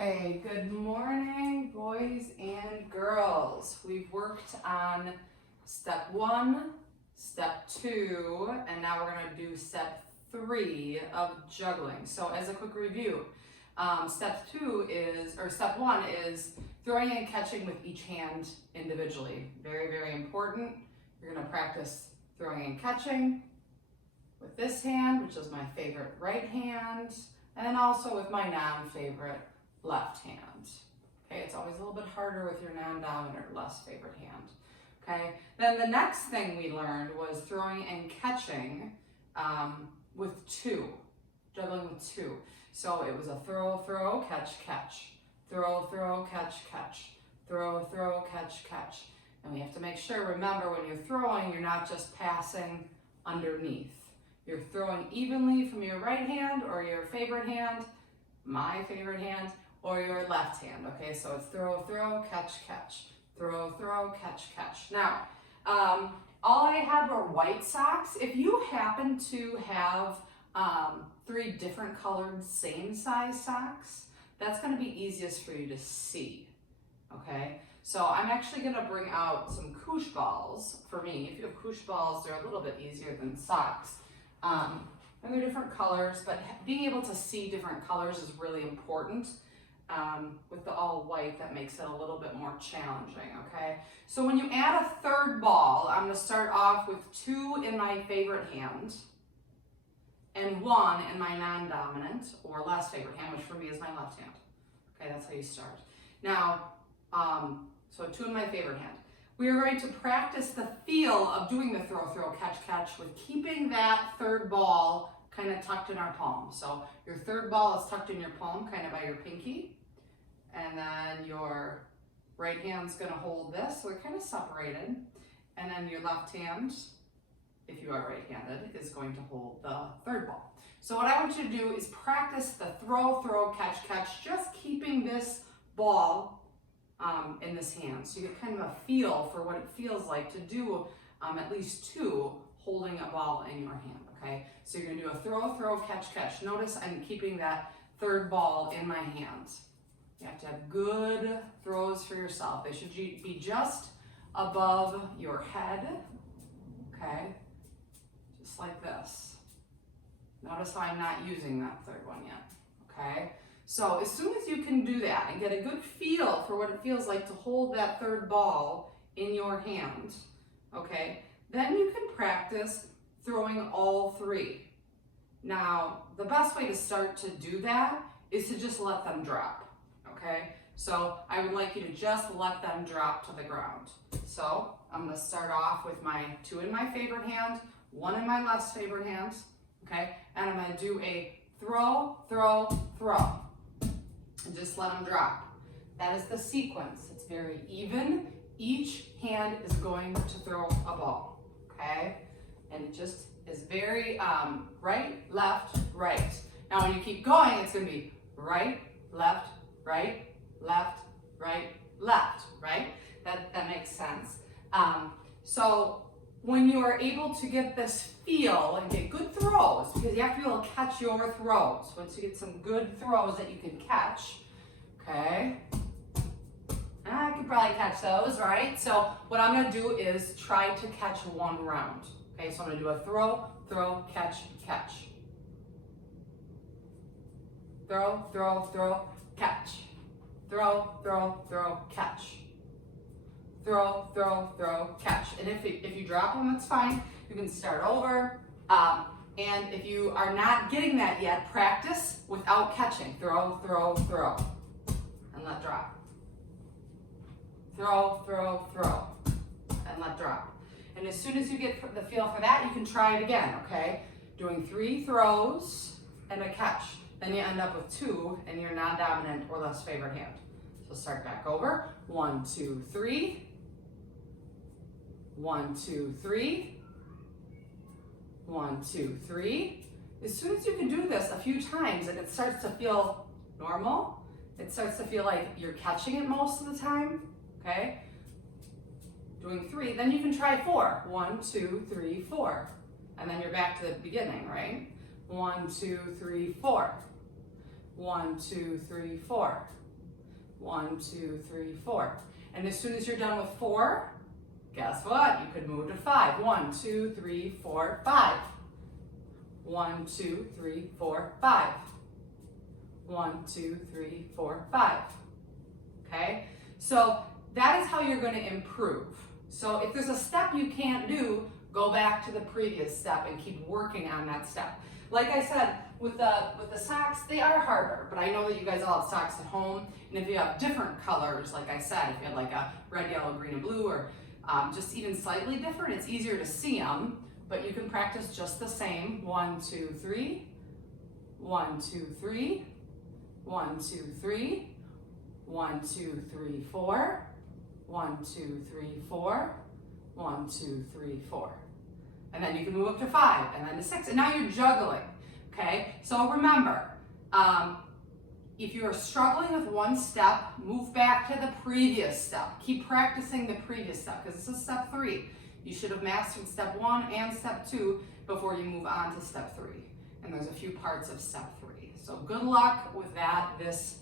Okay, good morning, boys and girls. We've worked on step 1, step 2, and now we're going to do step 3 of juggling. So as a quick review, step 1 is throwing and catching with each hand individually. Very, very important. You're going to practice throwing and catching with this hand, which is my favorite right hand, and also with my non-favorite left hand. Okay, it's always a little bit harder with your non-dominant or less favorite hand. Okay, then the next thing we learned was throwing and catching with 2, juggling with 2. So it was a throw, throw, catch, catch, throw, throw, catch, catch, throw, throw, catch, catch. And we have to make sure, remember, when you're throwing, you're not just passing underneath. You're throwing evenly from your right hand or your favorite hand, my favorite hand, or your left hand. Okay, so it's throw, throw, catch, catch, throw, throw, catch, catch. Now, all I had were white socks. If you happen to have 3 different colored same size socks, that's going to be easiest for you to see. Okay, so I'm actually going to bring out some koosh balls for me. If you have koosh balls, they're a little bit easier than socks. And they're different colors, but being able to see different colors is really important. With the all white, that makes it a little bit more challenging, okay? So when you add a third ball, I'm going to start off with 2 in my favorite hand and 1 in my non-dominant or less favorite hand, which for me is my left hand. Okay, that's how you start. Now, so 2 in my favorite hand. We are going to practice the feel of doing the throw, throw, catch, catch with keeping that third ball kind of tucked in our palm. So your third ball is tucked in your palm, kind of by your pinky. And then your right hand's going to hold this, so we're kind of separated. And then your left hand, if you are right-handed, is going to hold the third ball. So what I want you to do is practice the throw, throw, catch, catch, just keeping this ball in this hand. So you get kind of a feel for what it feels like to do at least 2 holding a ball in your hand, okay? So you're gonna do a throw, throw, catch, catch. Notice I'm keeping that third ball in my hand. You have to have good throws for yourself. They should be just above your head, okay? Just like this. Notice how I'm not using that third one yet, okay? So as soon as you can do that and get a good feel for what it feels like to hold that third ball in your hand, okay, then you can practice throwing all 3. Now, the best way to start to do that is to just let them drop, okay? So I would like you to just let them drop to the ground. So I'm gonna start off with my 2 in my favorite hand, 1 in my less favorite hand, okay? And I'm gonna do a throw, throw, throw. And just let them drop. That is the sequence. It's very even. Each hand is going to throw a ball, okay? And it just is very right, left, right. Now when you keep going, it's gonna be right, left, right, left, right, left, right? That makes sense. So when you are able to get this feel and get good throws, because you have to be able to catch your throws. Once you get some good throws that you can catch, okay? I could probably catch those, right? So what I'm gonna do is try to catch 1 round. Okay, so I'm gonna do a throw, throw, catch, catch. Throw, throw, throw, catch. Throw, throw, throw, catch. Throw, throw, throw, catch. And if you drop them, that's fine. You can start over. And if you are not getting that yet, practice without catching. Throw, throw, throw. And let drop. Throw, throw, throw. And let drop. And as soon as you get the feel for that, you can try it again, okay? Doing 3 throws and a catch. Then you end up with 2 in your non-dominant or less favorite hand. So start back over. 1, 2, 3. 1, 2, 3. 1, 2, 3. As soon as you can do this a few times and it starts to feel normal, it starts to feel like you're catching it most of the time, okay? Doing 3, then you can try 4. 1, 2, 3, 4. And then you're back to the beginning, right? 1, 2, 3, 4. 1, 2, 3, 4. 1, 2, 3, 4. And as soon as you're done with 4, guess what? You could move to 5. 1, 2, 3, 4, 5. 1, 2, 3, 4, 5. 1, 2, 3, 4, 5. Okay? So that is how you're going to improve. So if there's a step you can't do, go back to the previous step and keep working on that step. Like I said, with the socks, they are harder, but I know that you guys all have socks at home, and if you have different colors, like I said, if you have like a red, yellow, green, and blue, or just even slightly different, it's easier to see them, but you can practice just the same. 1, 2, 3, 1, 2, 3, 1, 2, 3, 1, 2, 3, 4, 1, 2, 3, 4, 1, 2, 3, 4. And then you can move up to 5, and then to 6, and now you're juggling, okay? So remember, if you are struggling with one step, move back to the previous step. Keep practicing the previous step, because this is step 3. You should have mastered step 1 and step 2 before you move on to step 3. And there's a few parts of step 3. So good luck with that this